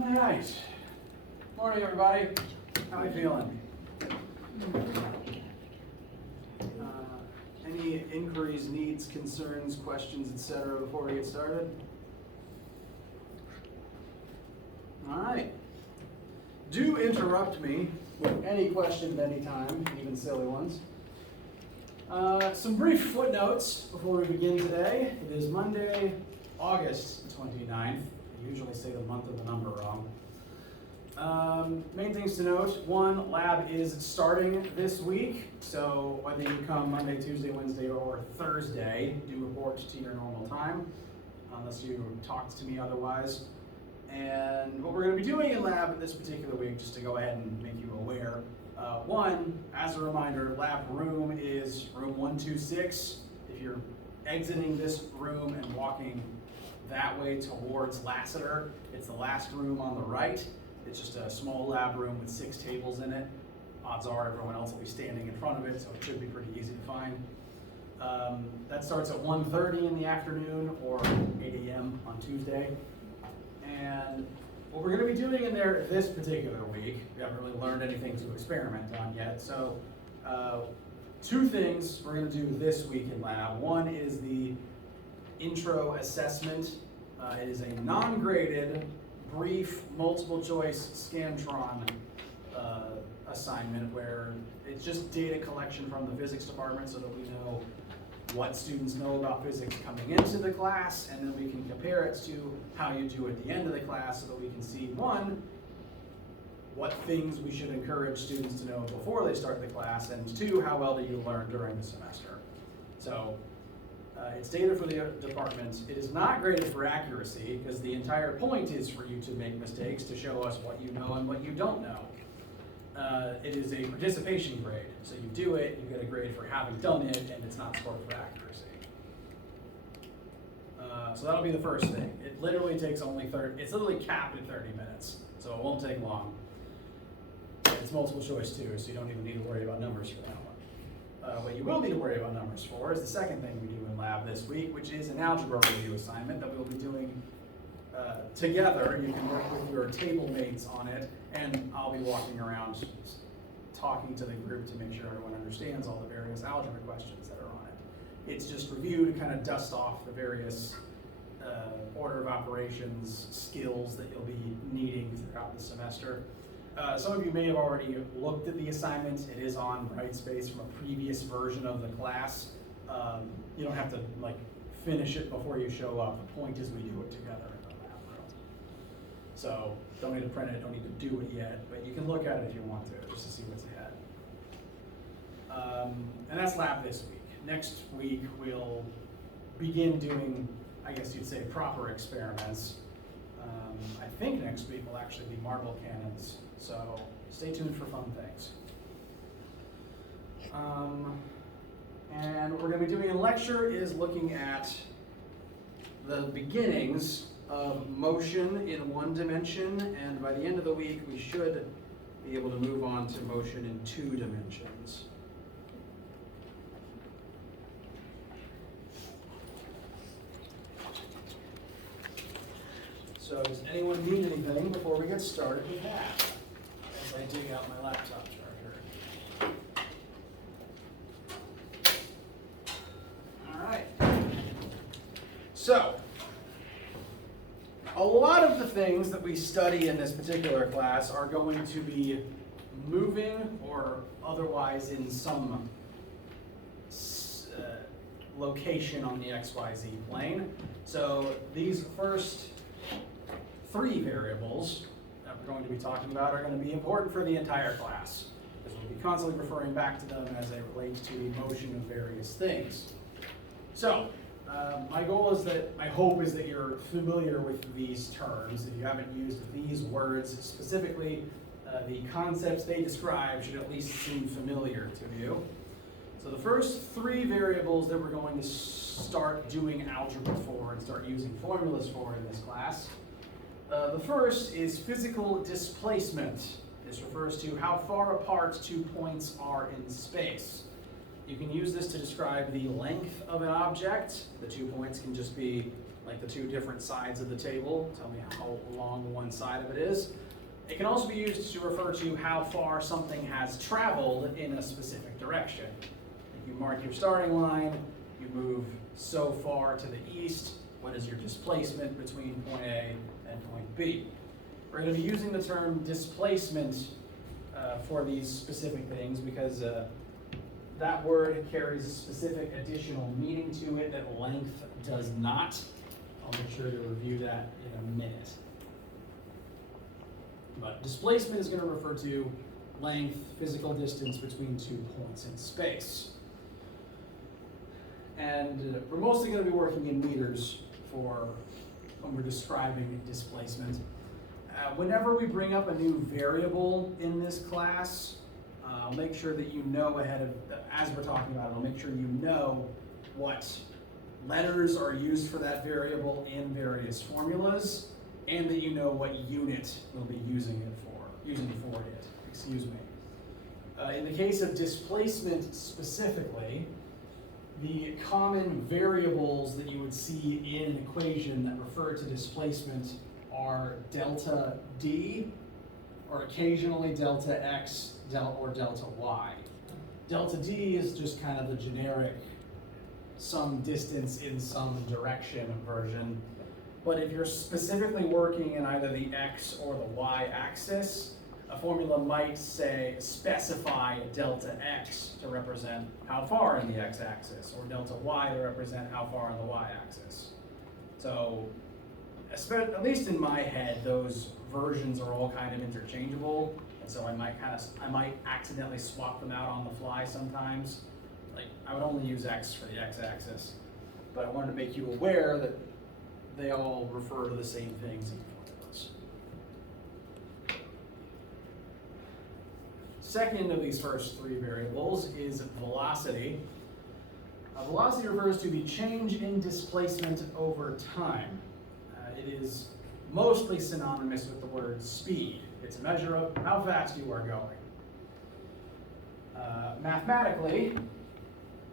All right. Morning, everybody. How are you feeling? Any inquiries, needs, concerns, questions, etc. before we get started? All right. Do interrupt me with any questions anytime, even silly ones. Some brief footnotes before we begin today. It is Monday, August 29th. I usually say the month of the number wrong. Main things to note: one, lab is starting this week, so whether you come Monday, Tuesday, Wednesday, or Thursday, do report to your normal time, unless you talked to me otherwise. And what we're going to be doing in lab this particular week, just to go ahead and make you aware, one, as a reminder, lab room is room 126. If you're exiting this room and walking that way towards Lassiter, it's the last room on the right. It's just a small lab room with 6 tables in it. Odds are everyone else will be standing in front of it, so it should be pretty easy to find. That starts at 1:30 in the afternoon or 8 a.m. on Tuesday. And what we're going to be doing in there this particular week, we haven't really learned anything to experiment on yet. So 2 things we're going to do this week in lab. One is the intro assessment. It is a non-graded, brief, multiple choice Scantron assignment where it's just data collection from the physics department so that we know what students know about physics coming into the class, and then we can compare it to how you do at the end of the class so that we can see, one, what things we should encourage students to know before they start the class, and 2, how well do you learn during the semester. So it's data for the department. It is not graded for accuracy because the entire point is for you to make mistakes to show us what you know and what you don't know. It is a participation grade. So you do it, you get a grade for having done it, and it's not scored for accuracy. So that'll be the first thing. It literally takes only it's literally capped at 30 minutes, so it won't take long. It's multiple choice too, so you don't even need to worry about numbers for that one. What you will need to worry about numbers for is the second thing we do in lab this week, which is an algebra review assignment that we'll be doing together. You can work with your table mates on it, and I'll be walking around talking to the group to make sure everyone understands all the various algebra questions that are on it. It's just review to kind of dust off the various order of operations skills that you'll be needing throughout the semester. Some of you may have already looked at the assignment. It is on Brightspace from a previous version of the class. You don't have to finish it before you show up. The point is we do it together in the lab room. So don't need to print it, don't need to do it yet, but you can look at it if you want to, just to see what's ahead. And that's lab this week. Next week we'll begin doing, I guess you'd say, proper experiments. I think next week will actually be marble cannons, so stay tuned for fun things. And what we're going to be doing in lecture is looking at the beginnings of motion in 1 dimension, and by the end of the week we should be able to move on to motion in 2 dimensions. So does anyone need anything before we get started with that? As I dig out my laptop charger. All right. So, a lot of the things that we study in this particular class are going to be moving or otherwise in some location on the XYZ plane. So these first 3 variables that we're going to be talking about are going to be important for the entire class, because we'll be constantly referring back to them as they relate to the motion of various things. So, my hope is that you're familiar with these terms. If you haven't used these words specifically, the concepts they describe should at least seem familiar to you. So the first 3 variables that we're going to start doing algebra for and start using formulas for in this class. The first is physical displacement. This refers to how far apart 2 points are in space. You can use this to describe the length of an object. The 2 points can just be like the 2 different sides of the table. Tell me how long one side of it is. It can also be used to refer to how far something has traveled in a specific direction. If you mark your starting line, you move so far to the east. What is your displacement between point A and point B? We're going to be using the term displacement for these specific things because that word carries a specific additional meaning to it that length does not. I'll make sure to review that in a minute. But displacement is going to refer to length, physical distance between 2 points in space. And we're mostly going to be working in meters for when we're describing displacement. Whenever we bring up a new variable in this class, I'll make sure that you know ahead of, as we're talking about it, I'll make sure you know what letters are used for that variable in various formulas, and that you know what unit we'll be using for it, excuse me. In the case of displacement specifically, the common variables that you would see in an equation that refer to displacement are delta D, or occasionally delta X, or delta Y. Delta D is just kind of the generic some distance in some direction version. But if you're specifically working in either the X or the Y axis, a formula might say specify delta X to represent how far in the X axis, or delta Y to represent how far on the Y axis. So, at least in my head, those versions are all kind of interchangeable, and so I might accidentally swap them out on the fly sometimes. Like, I would only use X for the X axis, but I wanted to make you aware that they all refer to the same things in formulas. Second of these first 3 variables is velocity. Velocity refers to the change in displacement over time. It is mostly synonymous with the word speed. It's a measure of how fast you are going. Mathematically,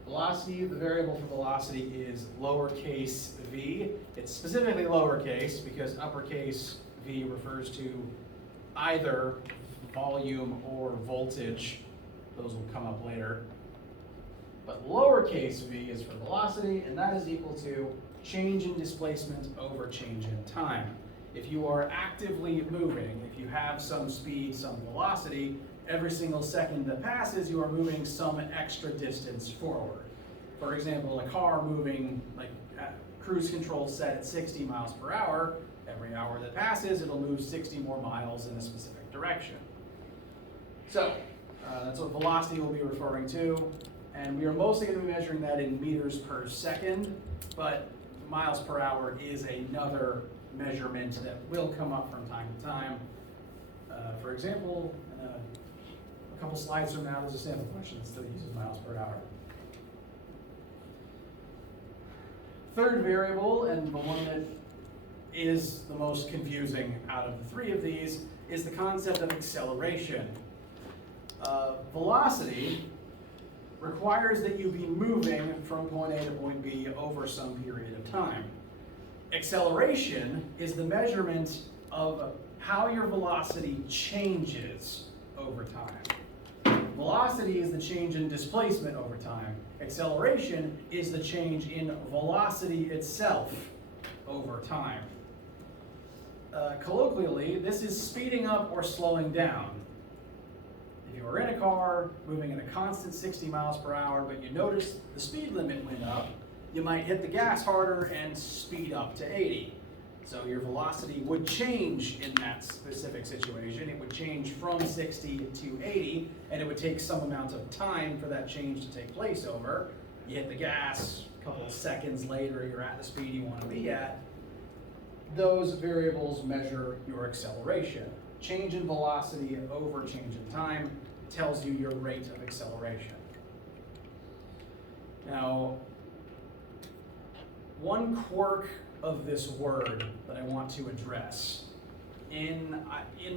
velocity, the variable for velocity is lowercase v. It's specifically lowercase because uppercase v refers to either volume or voltage. Those will come up later. But lowercase v is for velocity, and that is equal to change in displacement over change in time. If you are actively moving, if you have some speed, some velocity, every single second that passes, you are moving some extra distance forward. For example, a car moving, like cruise control set at 60 miles per hour, every hour that passes, it'll move 60 more miles in a specific direction. So, that's what velocity will be referring to, and we are mostly going to be measuring that in meters per second, but miles per hour is another measurement that will come up from time to time. For example, a couple slides from now, there's a sample question that still uses miles per hour. Third variable, and the one that is the most confusing out of the 3 of these, is the concept of acceleration. Velocity requires that you be moving from point A to point B over some period of time. Acceleration is the measurement of how your velocity changes over time. Velocity is the change in displacement over time. Acceleration is the change in velocity itself over time. Colloquially, this is speeding up or slowing down. If you are in a car moving at a constant 60 miles per hour, but you notice the speed limit went up, you might hit the gas harder and speed up to 80. So your velocity would change in that specific situation. It would change from 60 to 80, and it would take some amount of time for that change to take place over. You hit the gas, a couple of seconds later, you're at the speed you want to be at. Those variables measure your acceleration. Change in velocity over change in time tells you your rate of acceleration. Now, one quirk of this word that I want to address. In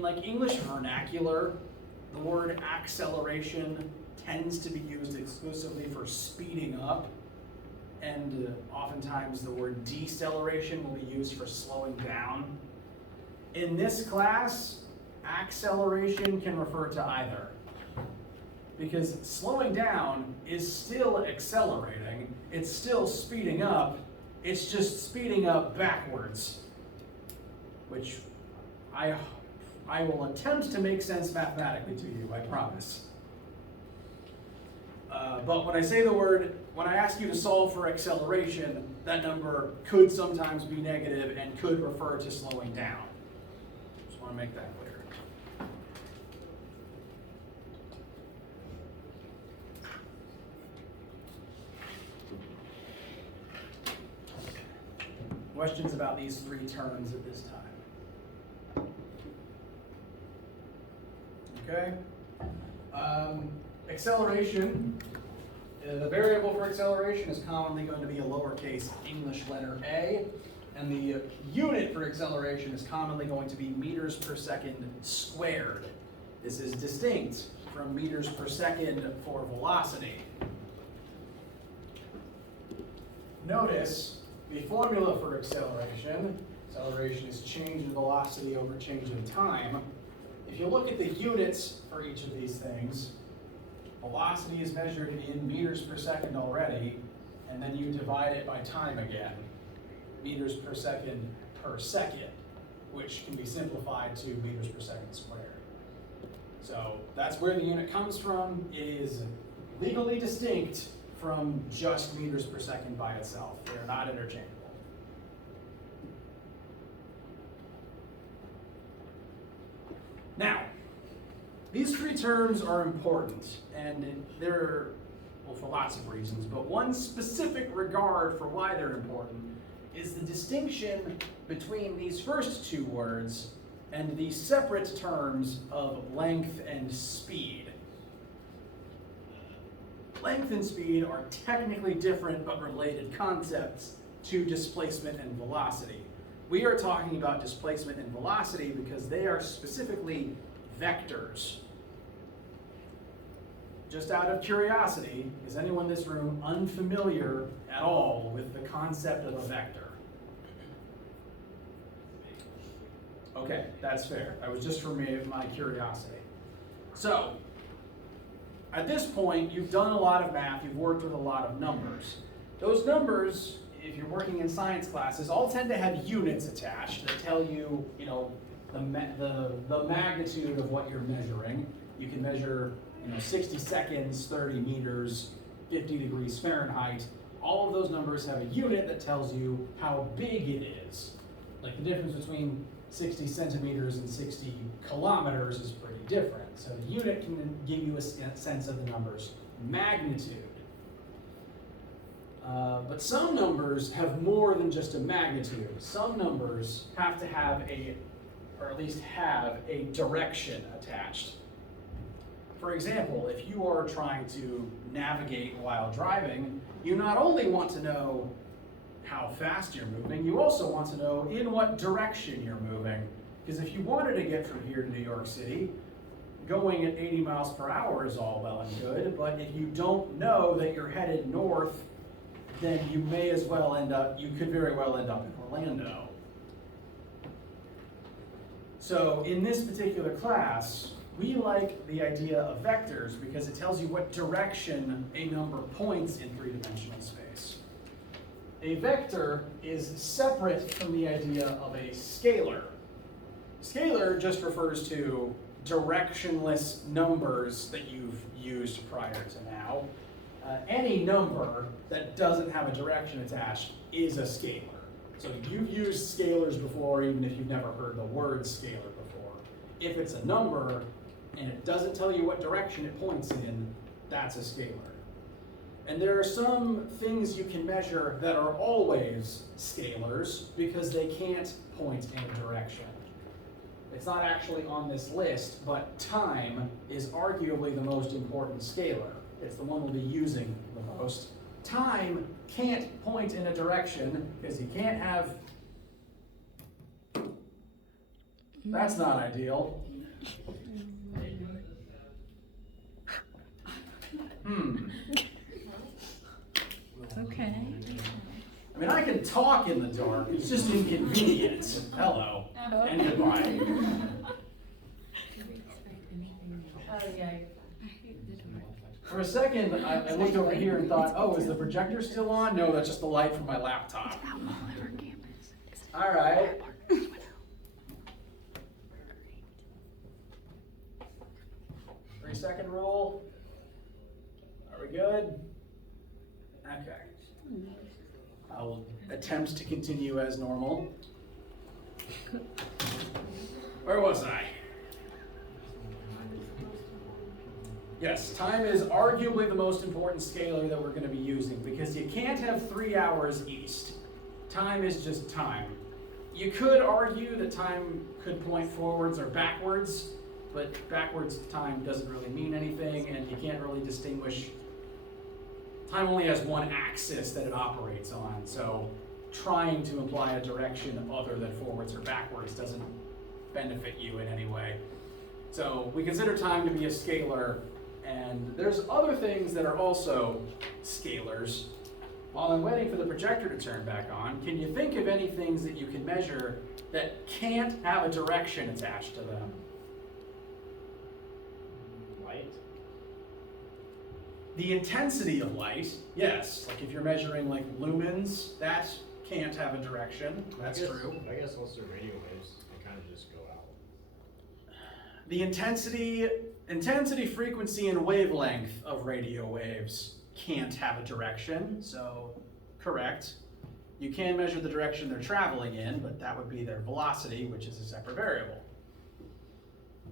like English vernacular, the word acceleration tends to be used exclusively for speeding up, and oftentimes the word deceleration will be used for slowing down. In this class, acceleration can refer to either, because slowing down is still accelerating, it's still speeding up, it's just speeding up backwards, which I will attempt to make sense mathematically to you, I promise. But when I say the word, when I ask you to solve for acceleration, that number could sometimes be negative and could refer to slowing down. Just want to make that clear. Questions about these three terms at this time? Okay. Acceleration, the variable for acceleration is commonly going to be a lowercase English letter a, and the unit for acceleration is commonly going to be meters per second squared. This is distinct from meters per second for velocity. Notice the formula for acceleration is change in velocity over change in time. If you look at the units for each of these things, velocity is measured in meters per second already, and then you divide it by time again, meters per second, which can be simplified to meters per second squared. So that's where the unit comes from. It is legally distinct from just meters per second by itself. They are not interchangeable. Now, these three terms are important, and they're, well, for lots of reasons, but one specific regard for why they're important is the distinction between these first two words and the separate terms of length and speed. Length and speed are technically different but related concepts to displacement and velocity. We are talking about displacement and velocity because they are specifically vectors. Just out of curiosity, is anyone in this room unfamiliar at all with the concept of a vector? Okay, that's fair. That was just for me, my curiosity. So, at this point, you've done a lot of math, you've worked with a lot of numbers. Those numbers, if you're working in science classes, all tend to have units attached that tell you, the magnitude of what you're measuring. You can measure, 60 seconds, 30 meters, 50 degrees Fahrenheit. All of those numbers have a unit that tells you how big it is. Like the difference between 60 centimeters and 60 kilometers is pretty different. So the unit can give you a sense of the number's magnitude. But some numbers have more than just a magnitude. Some numbers have to have or at least have a direction attached. For example, if you are trying to navigate while driving, you not only want to know how fast you're moving, you also want to know in what direction you're moving. Because if you wanted to get from here to New York City, going at 80 miles per hour is all well and good, but if you don't know that you're headed north, then you could very well end up in Orlando. So in this particular class, we like the idea of vectors because it tells you what direction a number points in three-dimensional space. A vector is separate from the idea of a scalar. Scalar just refers to directionless numbers that you've used prior to now. Any number that doesn't have a direction attached is a scalar. So you've used scalars before, even if you've never heard the word scalar before. If it's a number and it doesn't tell you what direction it points in, that's a scalar. And there are some things you can measure that are always scalars because they can't point in a direction. It's not actually on this list, but time is arguably the most important scalar. It's the one we'll be using the most. Time can't point in a direction because you can't have... That's not ideal. It's okay. I mean, I can talk in the dark, it's just inconvenient. Hello, and goodbye. Oh, yeah. For a second, I looked over here and thought, oh, is the projector still on? No, that's just the light from my laptop. All right. 3-second rule. Are we good? Okay. I'll attempt to continue as normal. Where was I? Yes, time is arguably the most important scalar that we're going to be using because you can't have 3 hours east. Time is just time. You could argue that time could point forwards or backwards, but backwards time doesn't really mean anything, and you can't really distinguish. Time only has one axis that it operates on, so trying to imply a direction other than forwards or backwards doesn't benefit you in any way. So we consider time to be a scalar, and there's other things that are also scalars. While I'm waiting for the projector to turn back on, can you think of any things that you can measure that can't have a direction attached to them? Light? The intensity of light, yes. Like if you're measuring like lumens, that can't have a direction. That's true. I guess also radio waves, they kind of just go out. The intensity, frequency, and wavelength of radio waves can't have a direction, so correct. You can measure the direction they're traveling in, but that would be their velocity, which is a separate variable.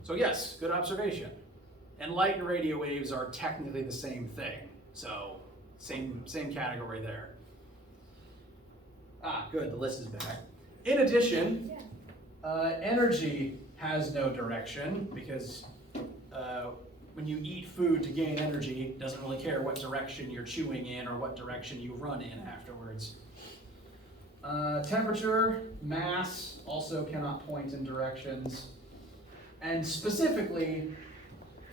So yes, good observation. And light and radio waves are technically the same thing, so same category there. Ah, good, the list is back. In addition, energy has no direction because when you eat food to gain energy, it doesn't really care what direction you're chewing in or what direction you run in afterwards. Temperature, mass also cannot point in directions. And specifically,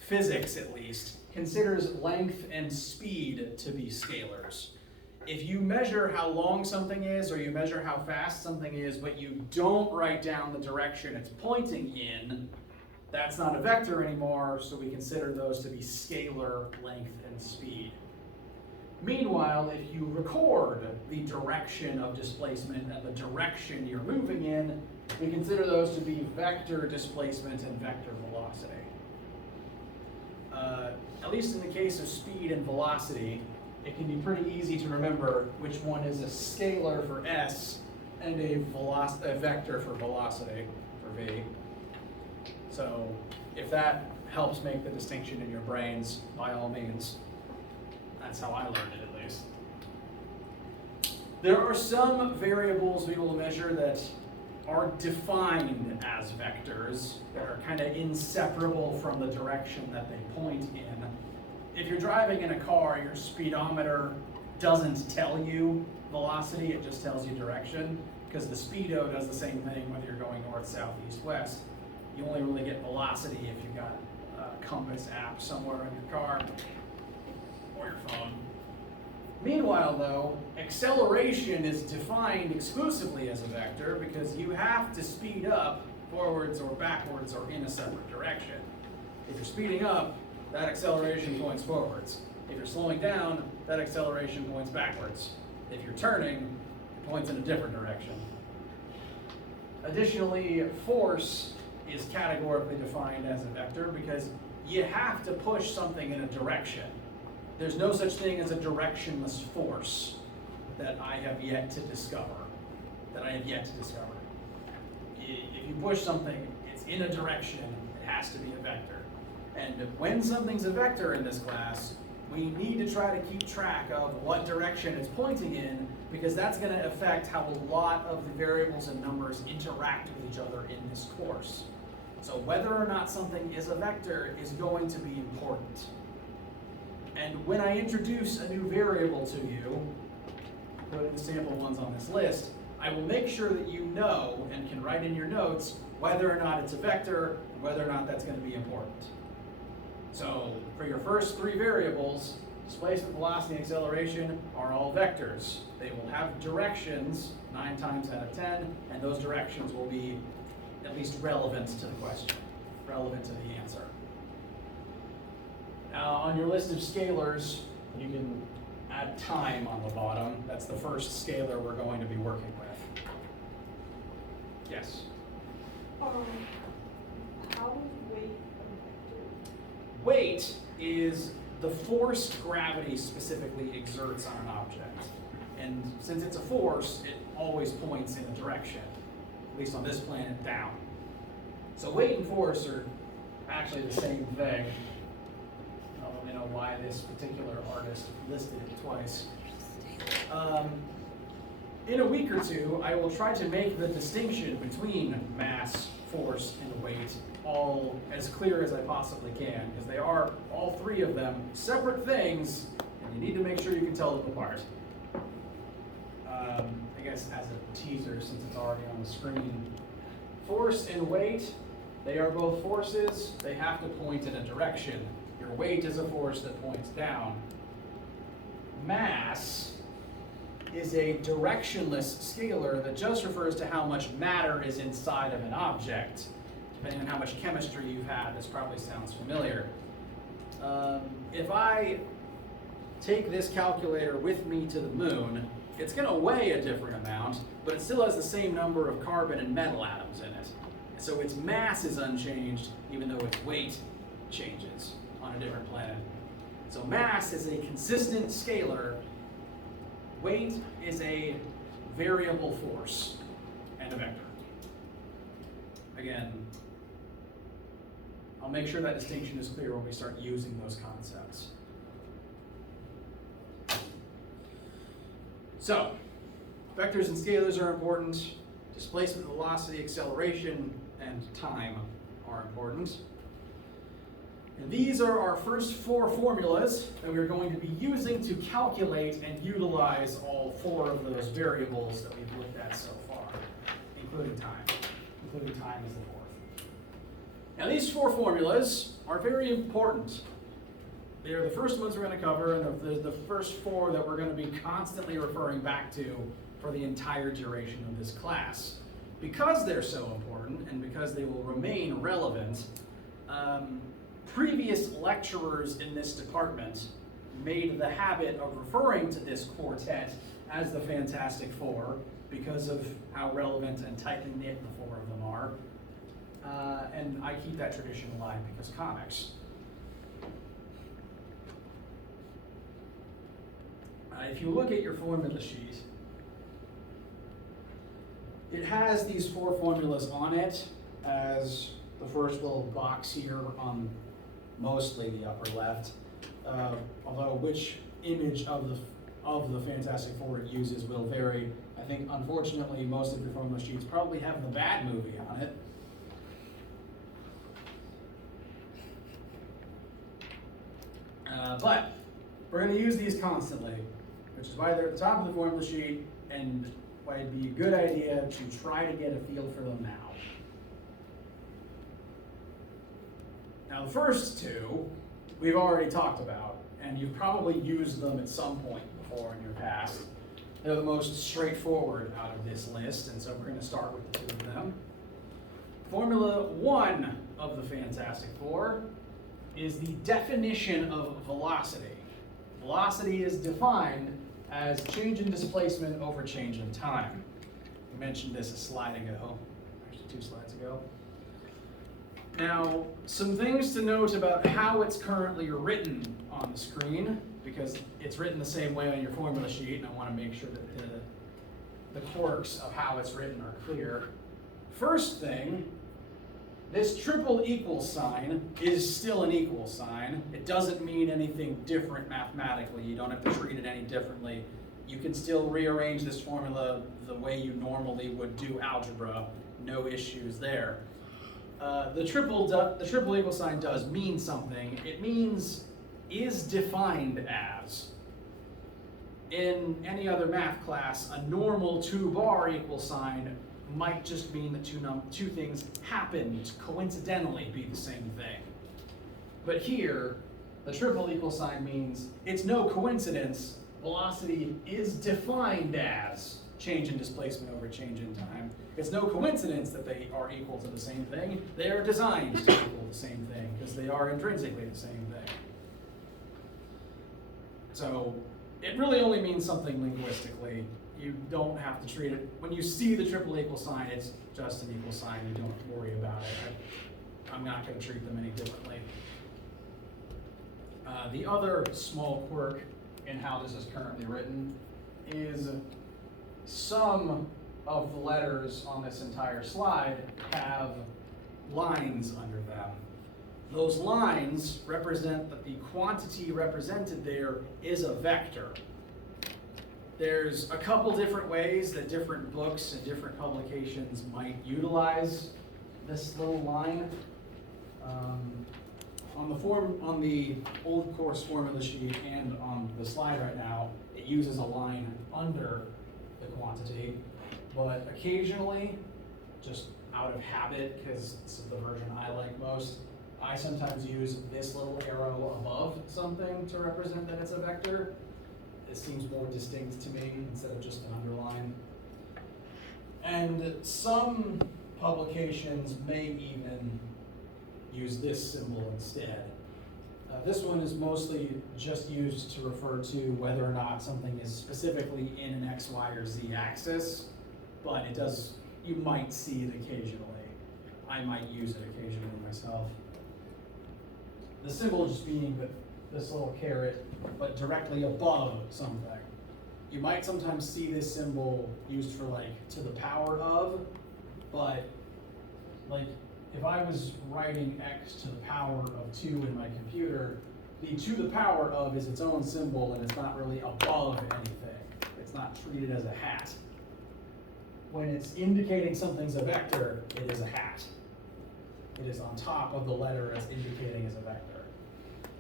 physics at least, considers length and speed to be scalars. If you measure how long something is or you measure how fast something is, but you don't write down the direction it's pointing in, that's not a vector anymore, so we consider those to be scalar length and speed. Meanwhile, if you record the direction of displacement and the direction you're moving in, we consider those to be vector displacement and vector velocity. At least in the case of speed and velocity, it can be pretty easy to remember which one is a scalar for s and a vector for velocity, for v. So if that helps make the distinction in your brains, by all means. That's how I learned it, at least. There are some variables we will measure that are defined as vectors, that are kind of inseparable from the direction that they point in. If you're driving in a car, your speedometer doesn't tell you velocity, it just tells you direction, because the speedo does the same thing whether you're going north, south, east, west. You only really get velocity if you've got a compass app somewhere in your car or your phone. Meanwhile, though, acceleration is defined exclusively as a vector because you have to speed up forwards or backwards or in a separate direction. If you're speeding up, that acceleration points forwards. If you're slowing down, that acceleration points backwards. If you're turning, it points in a different direction. Additionally, force is categorically defined as a vector because you have to push something in a direction. There's no such thing as a directionless force that I have yet to discover. If you push something, it's in a direction, it has to be a vector. And when something's a vector in this class, we need to try to keep track of what direction it's pointing in because that's going to affect how a lot of the variables and numbers interact with each other in this course. So whether or not something is a vector is going to be important. And when I introduce a new variable to you, putting the sample ones on this list, I will make sure that you know and can write in your notes whether or not it's a vector and whether or not that's going to be important. So for your first 3 variables, Displacement, velocity, and acceleration are all vectors. They will have directions 9 times out of 10, and those directions will be at least relevant to the question, relevant to the answer. Now, on your list of scalars, you can add time on the bottom. That's the first scalar we're going to be working with. Yes? How is weight a vector? Weight is the force gravity specifically exerts on an object. And since it's a force, it always points in a direction, at least on this planet, down. So weight and force are actually the same thing. I don't really know why this particular artist listed it twice. In a week or two, I will try to make the distinction between mass, force, and weight all as clear as I possibly can, because they are, all three of them, separate things, and you need to make sure you can tell them apart. I guess as a teaser, since it's already on the screen, force and weight, they are both forces. They have to point in a direction. Your weight is a force that points down. Mass is a directionless scalar that just refers to how much matter is inside of an object. Depending on how much chemistry you've had, this probably sounds familiar. If I take this calculator with me to the moon, it's going to weigh a different amount, but it still has the same number of carbon and metal atoms in it. So its mass is unchanged, even though its weight changes on a different planet. So mass is a consistent scalar. Weight is a variable force and a vector. Again, I'll make sure that distinction is clear when we start using those concepts. So, vectors and scalars are important. Displacement, velocity, acceleration, and time are important. And these are our first 4 formulas that we're going to be using to calculate and utilize all 4 of those variables that we've looked at so far, including time. Including time as the 4th. Now these 4 formulas are very important. They are the first ones we're going to cover, and the first 4 that we're going to be constantly referring back to for the entire duration of this class. Because they're so important, and because they will remain relevant, previous lecturers in this department made the habit of referring to this quartet as the Fantastic Four because of how relevant and tightly knit the 4 of them are. And I keep that tradition alive because comics. If you look at your formula sheet, it has these 4 formulas on it as the first little box here on mostly the upper left. Although which image of the Fantastic Four it uses will vary. I think, unfortunately, most of your formula sheets probably have the bad movie on it. But we're going to use these constantly, which is why they're at the top of the formula sheet, and why it'd be a good idea to try to get a feel for them now. Now the first 2 we've already talked about, and you've probably used them at some point before in your past. They're the most straightforward out of this list, and so we're going to start with the 2 of them. Formula 1 of the Fantastic Four is the definition of velocity. Velocity is defined as change in displacement over change in time. We mentioned this a slide ago, actually 2 slides ago. Now, some things to note about how it's currently written on the screen, because it's written the same way on your formula sheet, and I want to make sure that the quirks of how it's written are clear. First thing, this triple equal sign is still an equal sign. It doesn't mean anything different mathematically. You don't have to treat it any differently. You can still rearrange this formula the way you normally would do algebra. No issues there. The triple equal sign does mean something. It means is defined as. In any other math class, a normal 2-bar equal sign might just mean that 2 things happen to coincidentally be the same thing. But here, The triple equal sign means it's no coincidence velocity is defined as change in displacement over change in time. It's no coincidence that they are equal to the same thing. They are designed to equal the same thing because they are intrinsically the same thing. So it really only means something linguistically. You don't have to treat it, when you see the triple equal sign, it's just an equal sign. You don't worry about it. I'm not going to treat them any differently. The other small quirk in how this is currently written is some of the letters on this entire slide have lines under them. Those lines represent that the quantity represented there is a vector. There's a couple different ways that different books and different publications might utilize this little line. On the old course formula sheet and on the slide right now, it uses a line under the quantity, but occasionally, just out of habit, because it's the version I like most, I sometimes use this little arrow above something to represent that it's a vector. It seems more distinct to me instead of just an underline. And some publications may even use this symbol instead. This one is mostly just used to refer to whether or not something is specifically in an X, Y, or Z axis, but it does, you might see it occasionally. I might use it occasionally myself. The symbol just being this little caret, but directly above something. You might sometimes see this symbol used for like to the power of, but like if I was writing x to the power of 2 in my computer, the to the power of is its own symbol and it's not really above anything. It's not treated as a hat. When it's indicating something's a vector, it is a hat. It is on top of the letter it's indicating as a vector.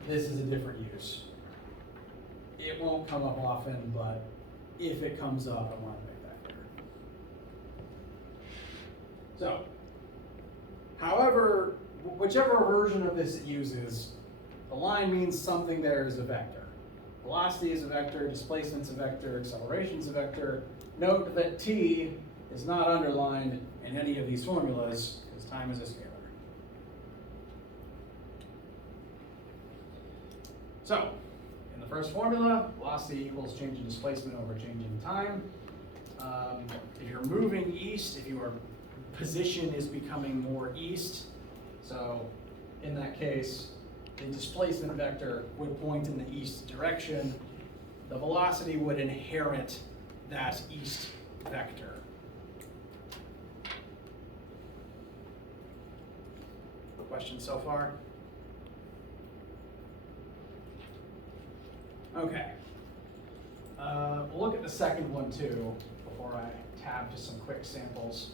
This is a different use. It won't come up often, but if it comes up, I want to make that clear. So, however, whichever version of this it uses, the line means something there is a vector. Velocity is a vector, displacement's a vector, acceleration's a vector. Note that t is not underlined in any of these formulas because time is a scalar. So, in the first formula, velocity equals change in displacement over change in time. If you're moving east, if your position is becoming more east, so in that case, the displacement vector would point in the east direction. The velocity would inherit that east vector. Questions so far? Okay. We'll look at the second one too before I tab to some quick samples.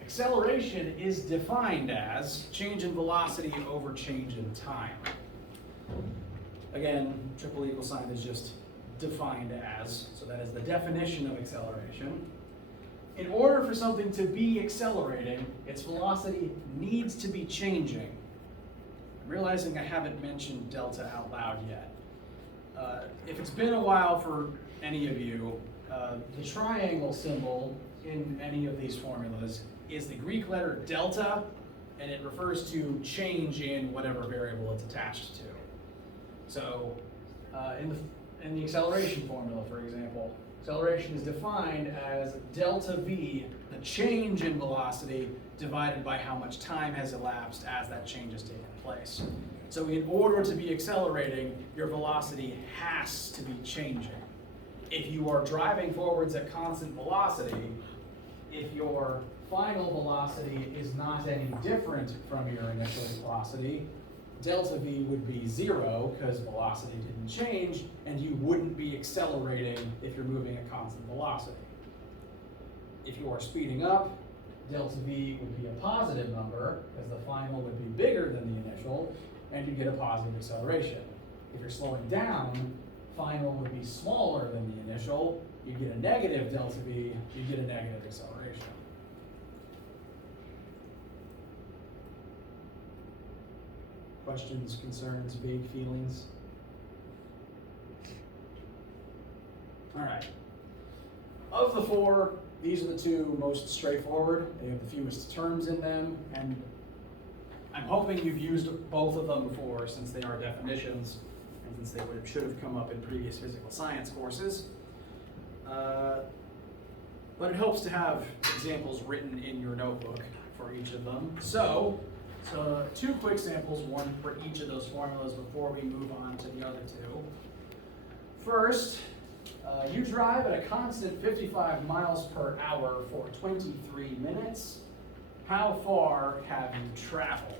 Acceleration is defined as change in velocity over change in time. Again, triple equal sign is just defined as, so that is the definition of acceleration. In order for something to be accelerating, its velocity needs to be changing. I'm realizing I haven't mentioned delta out loud yet. If it's been a while for any of you, the triangle symbol in any of these formulas is the Greek letter delta, and it refers to change in whatever variable it's attached to. So in the acceleration formula, for example, acceleration is defined as delta v, the change in velocity, divided by how much time has elapsed as that change has taken place. So in order to be accelerating, your velocity has to be changing. If you are driving forwards at constant velocity, if your final velocity is not any different from your initial velocity, delta v would be 0 because velocity didn't change, and you wouldn't be accelerating if you're moving at constant velocity. If you are speeding up, delta v would be a positive number because the final would be bigger than the initial, and you get a positive acceleration. If you're slowing down, final would be smaller than the initial, you get a negative delta v, you get a negative acceleration. Questions, concerns, vague feelings? All right. Of the four, these are the two most straightforward. They have the fewest terms in them, and I'm hoping you've used both of them before since they are definitions, and since they should have come up in previous physical science courses. But it helps to have examples written in your notebook for each of them. So two quick samples, one for each of those formulas before we move on to the other two. First, you drive at a constant 55 miles per hour for 23 minutes. How far have you traveled?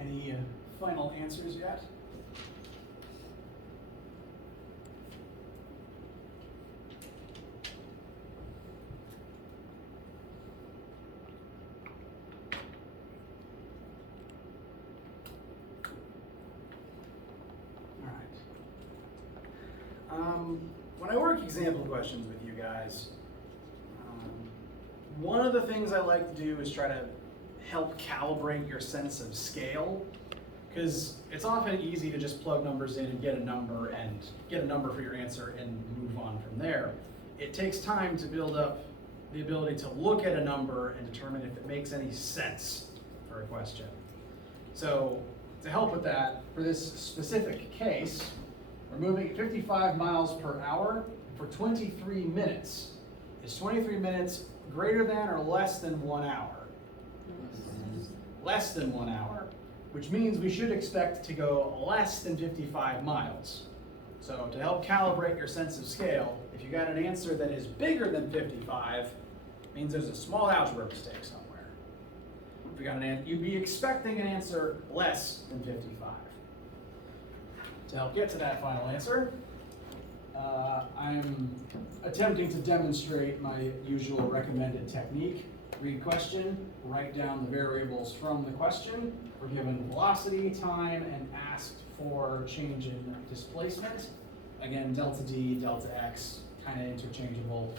Any final answers yet? All right. When I work example questions with you guys, one of the things I like to do is try to help calibrate your sense of scale, because it's often easy to just plug numbers in and get a number for your answer and move on from there. It takes time to build up the ability to look at a number and determine if it makes any sense for a question. So to help with that, for this specific case, we're moving at 55 miles per hour for 23 minutes. Is 23 minutes greater than or less than 1 hour? Less than 1 hour, which means we should expect to go less than 55 miles. So to help calibrate your sense of scale, if you got an answer that is bigger than 55, it means there's a small algebra mistake somewhere. If you got you'd be expecting an answer less than 55. To help get to that final answer, I'm attempting to demonstrate my usual recommended technique. Read question, write down the variables from the question. We're given velocity, time, and asked for change in displacement. Again, delta D, delta X, kind of interchangeable.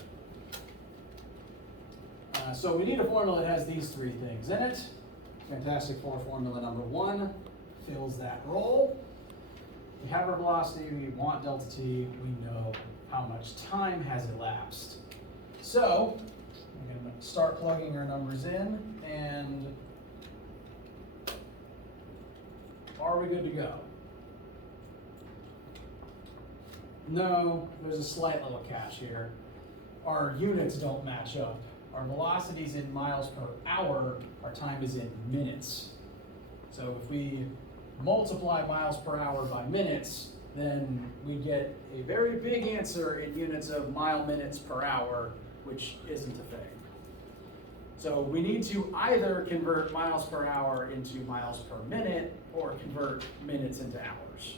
So we need a formula that has these three things in it. Fantastic Four formula number 1 fills that role. We have our velocity, we want delta T, we know how much time has elapsed. So we're going to start plugging our numbers in, and are we good to go? No, there's a slight little catch here. Our units don't match up. Our velocity's in miles per hour, our time is in minutes. So if we multiply miles per hour by minutes, then we get a very big answer in units of mile minutes per hour, which isn't a thing. So we need to either convert miles per hour into miles per minute or convert minutes into hours.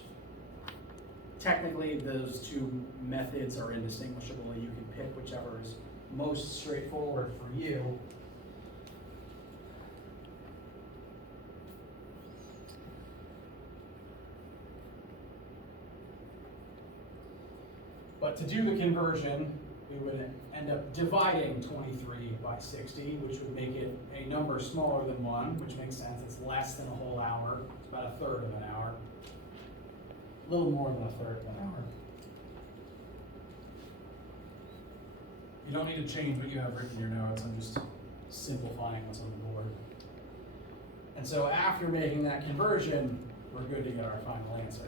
Technically, those two methods are indistinguishable. You can pick whichever is most straightforward for you. But to do the conversion, we would end up dividing 23 by 60, which would make it a number smaller than 1, which makes sense. It's less than a whole hour. It's about a third of an hour. A little more than a third of an hour. You don't need to change what you have written in your notes, I'm just simplifying what's on the board. And so after making that conversion, we're good to get our final answer.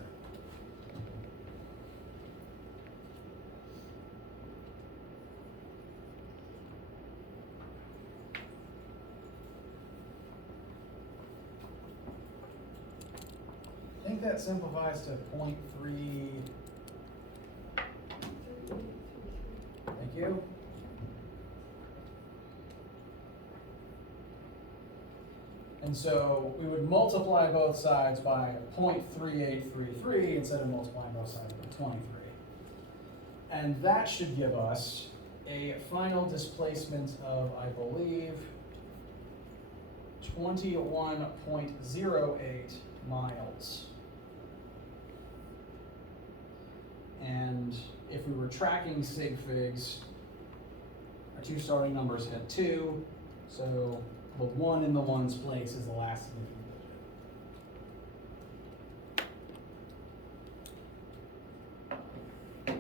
I think that simplifies to 0.3. Thank you. And so we would multiply both sides by 0.3833 instead of multiplying both sides by 23. And that should give us a final displacement of, I believe, 21.08 miles. And if we were tracking sig figs, our two starting numbers had 2, so the 1 in the ones place is the last significant digit.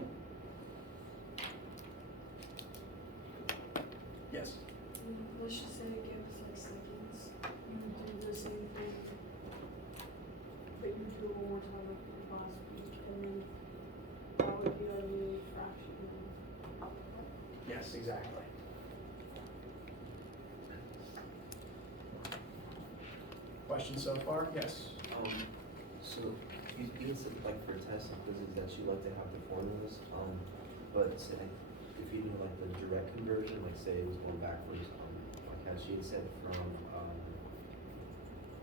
Yes? Let's just say it gives like seconds. You would do the same thing, but you would do it one more time like you did last week, and then that would be a new fraction. Yes, exactly. Questions so far? Yes. So you said like for tests and quizzes that you like to have the formulas, but say if you do like the direct conversion, like say it was going backwards, like how she had said from,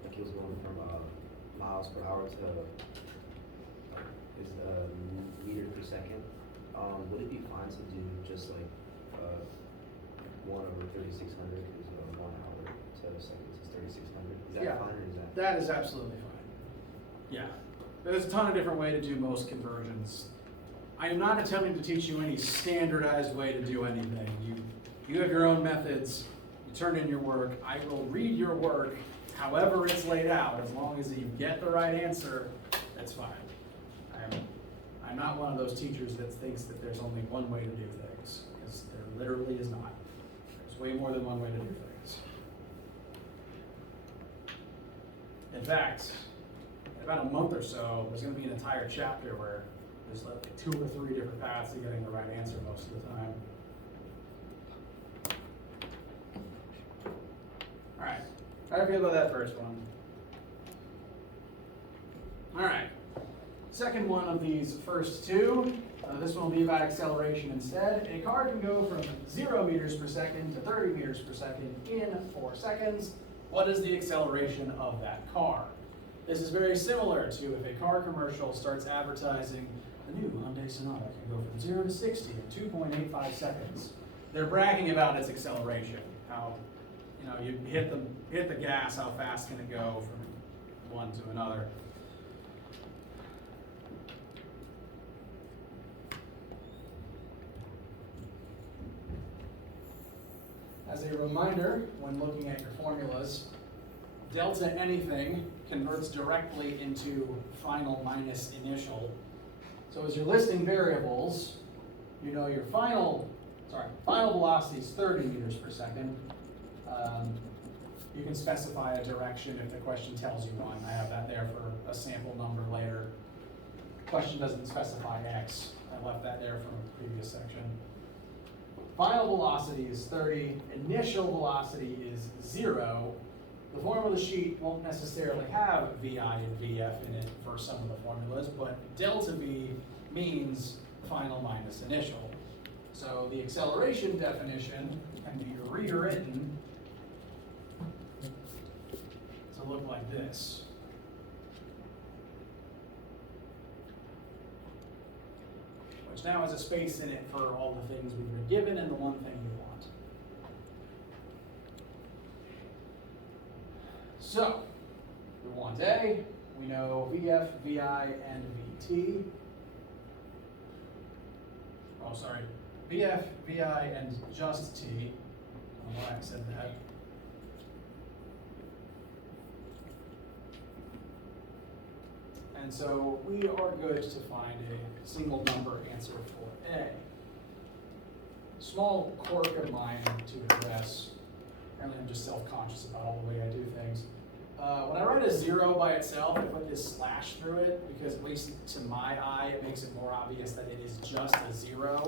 like it was going from miles per hour to meter per second, would it be fine to do just like 1/3600 is 1 hour to seconds is 3600? Is that Yeah. fine or is that? That is absolutely fine. Yeah. There's a ton of different ways to do most conversions. I am not attempting to teach you any standardized way to do anything. You have your own methods. You turn in your work. I will read your work however it's laid out. As long as you get the right answer, that's fine. I'm not one of those teachers that thinks that there's only one way to do things, because there literally is not. There's way more than one way to do things. In fact, in about a month or so, there's going to be an entire chapter where there's like 2 or 3 different paths to getting the right answer most of the time. All right, how do you feel about that first one? All right, second one of these first 2, this one will be about acceleration instead. A car can go from 0 meters per second to 30 meters per second in 4 seconds. What is the acceleration of that car? This is very similar to if a car commercial starts advertising the new Hyundai Sonata can go from 0 to 60 in 2.85 seconds. They're bragging about its acceleration. How, you hit the gas, how fast can it go from one to another. As a reminder, when looking at your formulas, delta anything converts directly into final minus initial. So as you're listing variables, you know your final velocity is 30 meters per second. You can specify a direction if the question tells you one. I have that there for a sample number later. Question doesn't specify X. I left that there from a previous section. Final velocity is 30, initial velocity is 0. The formula sheet won't necessarily have VI and VF in it for some of the formulas, but delta V means final minus initial. So the acceleration definition can be rewritten to look like this. Which now has a space in it for all the things we've been given and the one thing you want. So, we want A, we know VF, VI, and VT. Oh, sorry, VF, VI, and just T. I don't know why I said that. And so we are good to find a single number answer for A. small quirk of mine to address. Apparently I'm just self-conscious about all the way I do things. When I write a 0 by itself, I put this slash through it because at least to my eye, it makes it more obvious that it is just a 0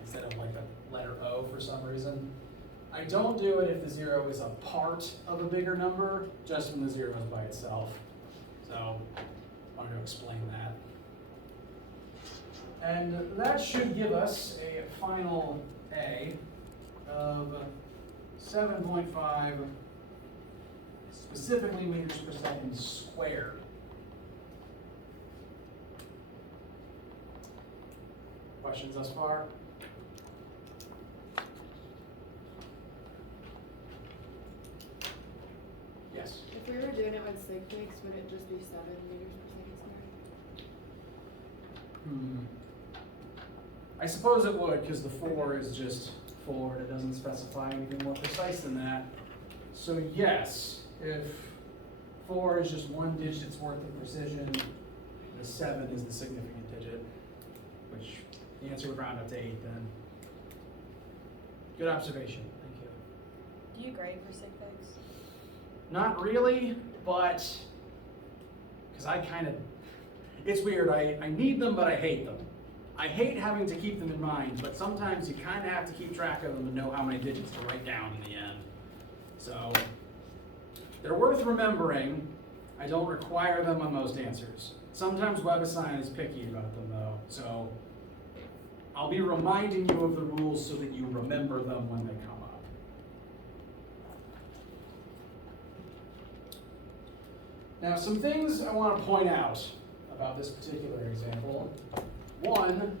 instead of like a letter O for some reason. I don't do it if the 0 is a part of a bigger number, just when the 0 is by itself. So I wanted to explain that. And that should give us a final A of 7.5 specifically meters per second squared. Questions thus far? Yes. If we were doing it with sig figs, would it just be 7 meters per second squared? I suppose it would, because the 4 is just 4, and it doesn't specify anything more precise than that. So yes, if 4 is just 1 digit's worth of precision, the 7 is the significant digit, which the answer would round up to 8 then. Good observation, thank you. Do you grade for sig figs? Not really, but, because it's weird, I need them, but I hate them. I hate having to keep them in mind, but sometimes you kind of have to keep track of them and know how many digits to write down in the end. So, they're worth remembering. I don't require them on most answers. Sometimes WebAssign is picky about them though, so I'll be reminding you of the rules so that you remember them when they come up. Now, some things I want to point out about this particular example. One,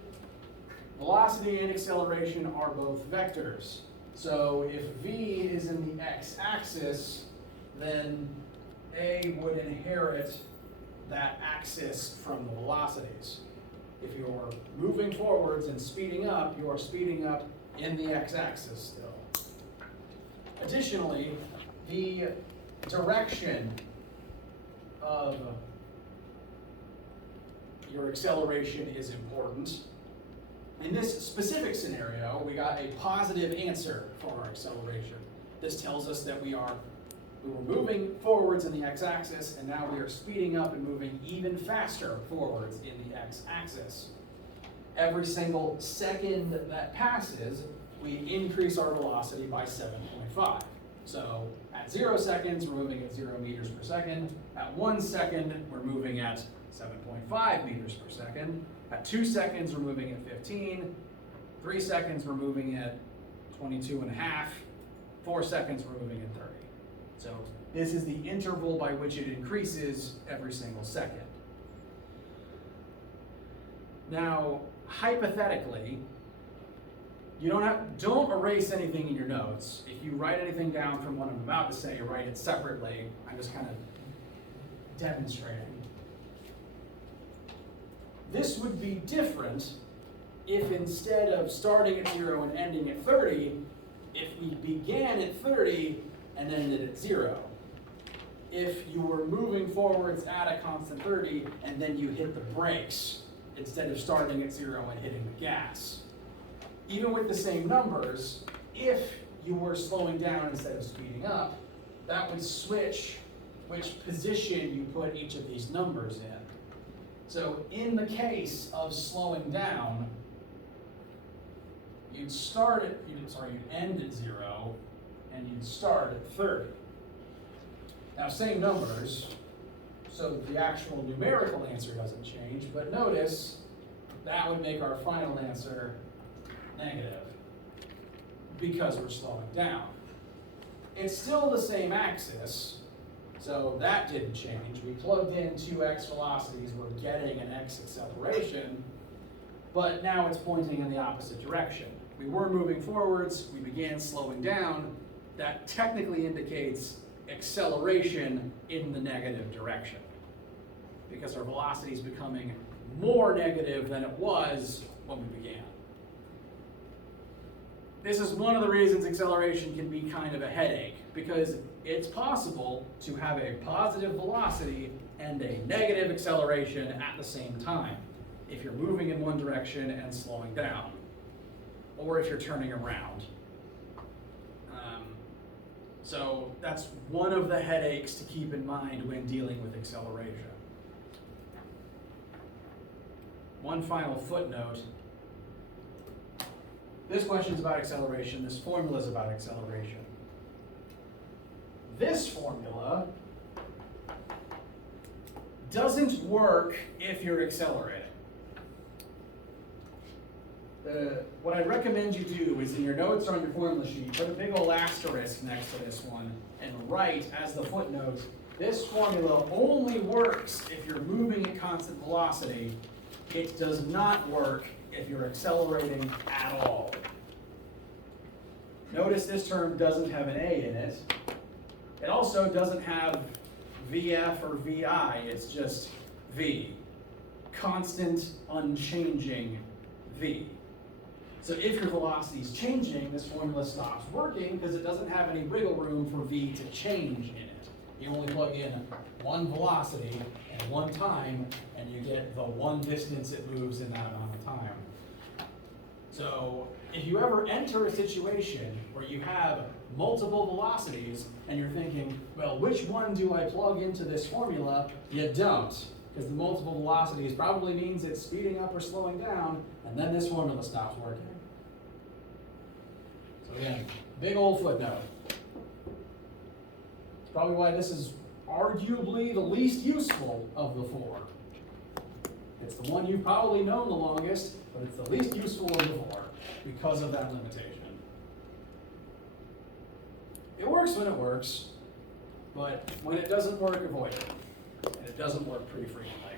velocity and acceleration are both vectors. So if v is in the x-axis, then a would inherit that axis from the velocities. If you're moving forwards and speeding up, you are speeding up in the x-axis still. Additionally, the direction of your acceleration is important. In this specific scenario, we got a positive answer for our acceleration. This tells us that we were moving forwards in the x-axis, and now we are speeding up and moving even faster forwards in the x-axis. Every single second that passes, we increase our velocity by 7.5. So at 0 seconds, we're moving at 0 meters per second. At 1 second, we're moving at 7.5 meters per second. At 2 seconds, we're moving at 15. 3 seconds, we're moving at 22.5. 4 seconds, we're moving at 30. So this is the interval by which it increases every single second. Now, hypothetically, you don't erase anything in your notes. If you write anything down from what I'm about to say, write it separately. I'm just kind of demonstrating. This would be different if instead of starting at 0 and ending at 30, if we began at 30 and ended at 0. If you were moving forwards at a constant 30 and then you hit the brakes instead of starting at 0 and hitting the gas. Even with the same numbers, if you were slowing down instead of speeding up, that would switch which position you put each of these numbers in. So in the case of slowing down, you'd end at 0 and you'd start at 30. Now same numbers, so the actual numerical answer doesn't change, but notice that would make our final answer negative because we're slowing down. It's still the same axis, so that didn't change. We plugged in 2x velocities, we're getting an x acceleration, but now it's pointing in the opposite direction. We were moving forwards, we began slowing down. That technically indicates acceleration in the negative direction because our velocity is becoming more negative than it was when we began. This is one of the reasons acceleration can be kind of a headache, because it's possible to have a positive velocity and a negative acceleration at the same time if you're moving in one direction and slowing down. or if you're turning around. So that's one of the headaches to keep in mind when dealing with acceleration. One final footnote. This question is about acceleration. This formula is about acceleration. This formula doesn't work if you're accelerating. What I'd recommend you do is in your notes or on your formula sheet, put a big old asterisk next to this one and write as the footnote, this formula only works if you're moving at constant velocity. It does not work if you're accelerating at all. Notice this term doesn't have an A in it. It also doesn't have VF or VI, it's just V. Constant, unchanging V. So if your velocity is changing, this formula stops working because it doesn't have any wiggle room for V to change in it. You only plug in one velocity and one time, and you get the one distance it moves in that amount of time. So if you ever enter a situation where you have multiple velocities and you're thinking, well, which one do I plug into this formula? You don't, because the multiple velocities probably means it's speeding up or slowing down, and then this formula stops working. So again, big old footnote. It's probably why this is arguably the least useful of the four. It's the one you've probably known the longest, but it's the least useful of the four because of that limitation. It works when it works, but when it doesn't work, avoid it. And it doesn't work pretty frequently.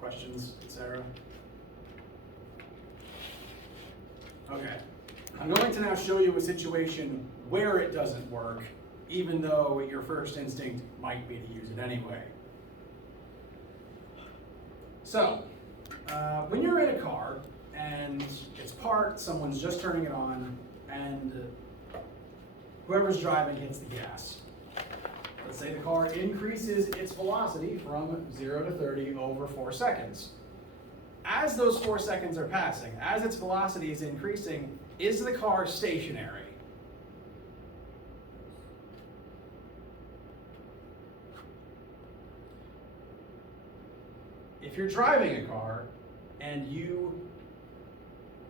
Questions, etc.? Okay. I'm going to now show you a situation where it doesn't work, even though your first instinct might be to use it anyway. So, when you're in a car and it's parked, someone's just turning it on, and whoever's driving hits the gas. Let's say the car increases its velocity from 0 to 30 over 4 seconds. As those 4 seconds are passing, as its velocity is increasing, is the car stationary? If you're driving a car and you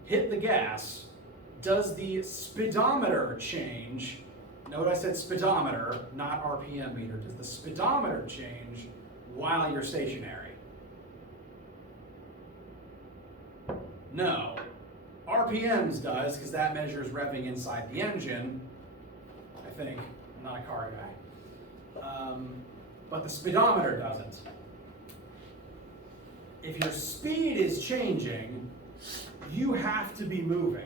hit the gas, does the speedometer change? Note I said speedometer, not RPM meter. Does the speedometer change while you're stationary? No. RPMs does, because that measures revving inside the engine. I think. I'm not a car guy. But the speedometer doesn't. If your speed is changing, you have to be moving.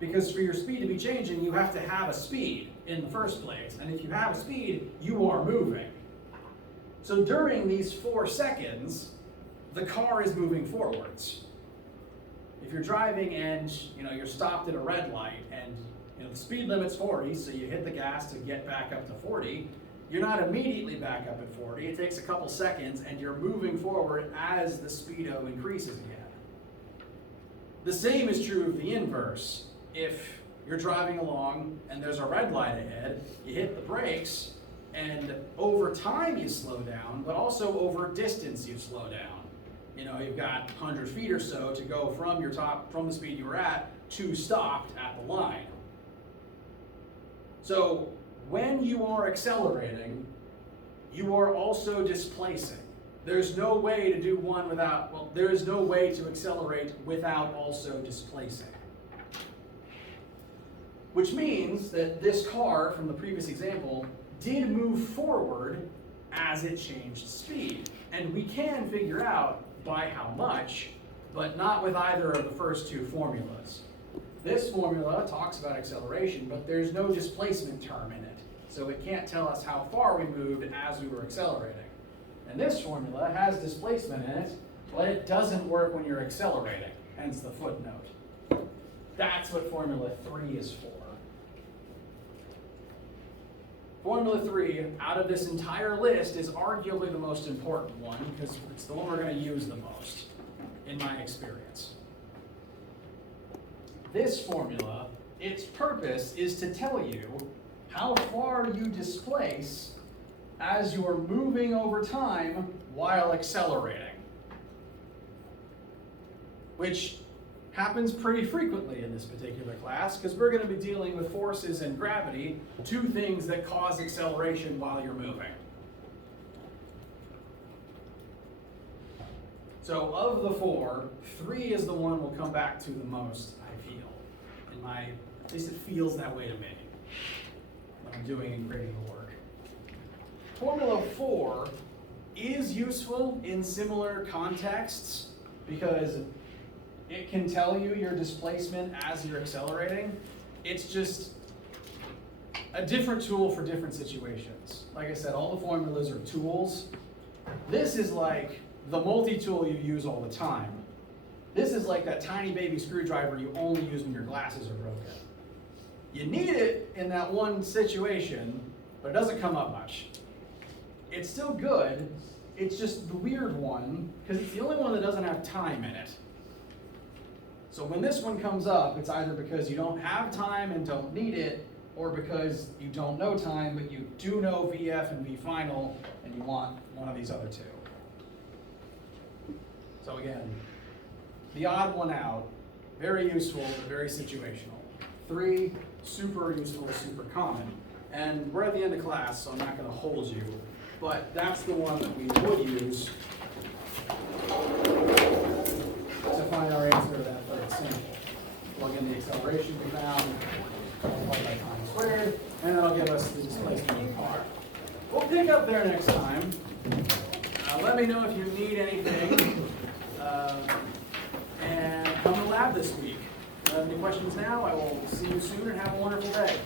Because for your speed to be changing, you have to have a speed in the first place. And if you have a speed, you are moving. So during these 4 seconds, the car is moving forwards. If you're driving and you're stopped at a red light and the speed limit's 40, so you hit the gas to get back up to 40, you're not immediately back up at 40. It takes a couple seconds and you're moving forward as the speedo increases again. The same is true of the inverse. If you're driving along and there's a red light ahead, you hit the brakes, and over time you slow down, but also over distance you slow down. You've got 100 feet or so to go from the speed you were at to stopped at the line. So when you are accelerating, you are also displacing. There's no way to do one without, there is no way to accelerate without also displacing. Which means that this car, from the previous example, did move forward as it changed speed. And we can figure out by how much, but not with either of the first two formulas. This formula talks about acceleration, but there's no displacement term in it. So it can't tell us how far we moved as we were accelerating. And this formula has displacement in it, but it doesn't work when you're accelerating, hence the footnote. That's what formula 3 is for. Formula 3, out of this entire list, is arguably the most important one because it's the one we're going to use the most, in my experience. This formula, its purpose is to tell you how far you displace as you are moving over time while accelerating, which happens pretty frequently in this particular class because we're going to be dealing with forces and gravity, two things that cause acceleration while you're moving. So of the four, 3 is the one we'll come back to the most, I feel. At least it feels that way to me when I'm doing and grading the work. Formula 4 is useful in similar contexts because it can tell you your displacement as you're accelerating. It's just a different tool for different situations. Like I said, all the formulas are tools. This is like the multi-tool you use all the time. This is like that tiny baby screwdriver you only use when your glasses are broken. You need it in that one situation, but it doesn't come up much. It's still good, it's just the weird one, because it's the only one that doesn't have time in it. So when this one comes up, it's either because you don't have time and don't need it, or because you don't know time, but you do know VF and V final, and you want one of these other two. So again, the odd one out, very useful, but very situational. 3, super useful, super common. And we're at the end of class, so I'm not going to hold you, but that's the one that we would use to find our answer to that third symbol. Plug in the acceleration we found, multiply by time squared, and that'll give us the displacement of the car. We'll pick up there next time. Let me know if you need anything, and come to lab this week. If you have any questions now, I will see you soon and have a wonderful day.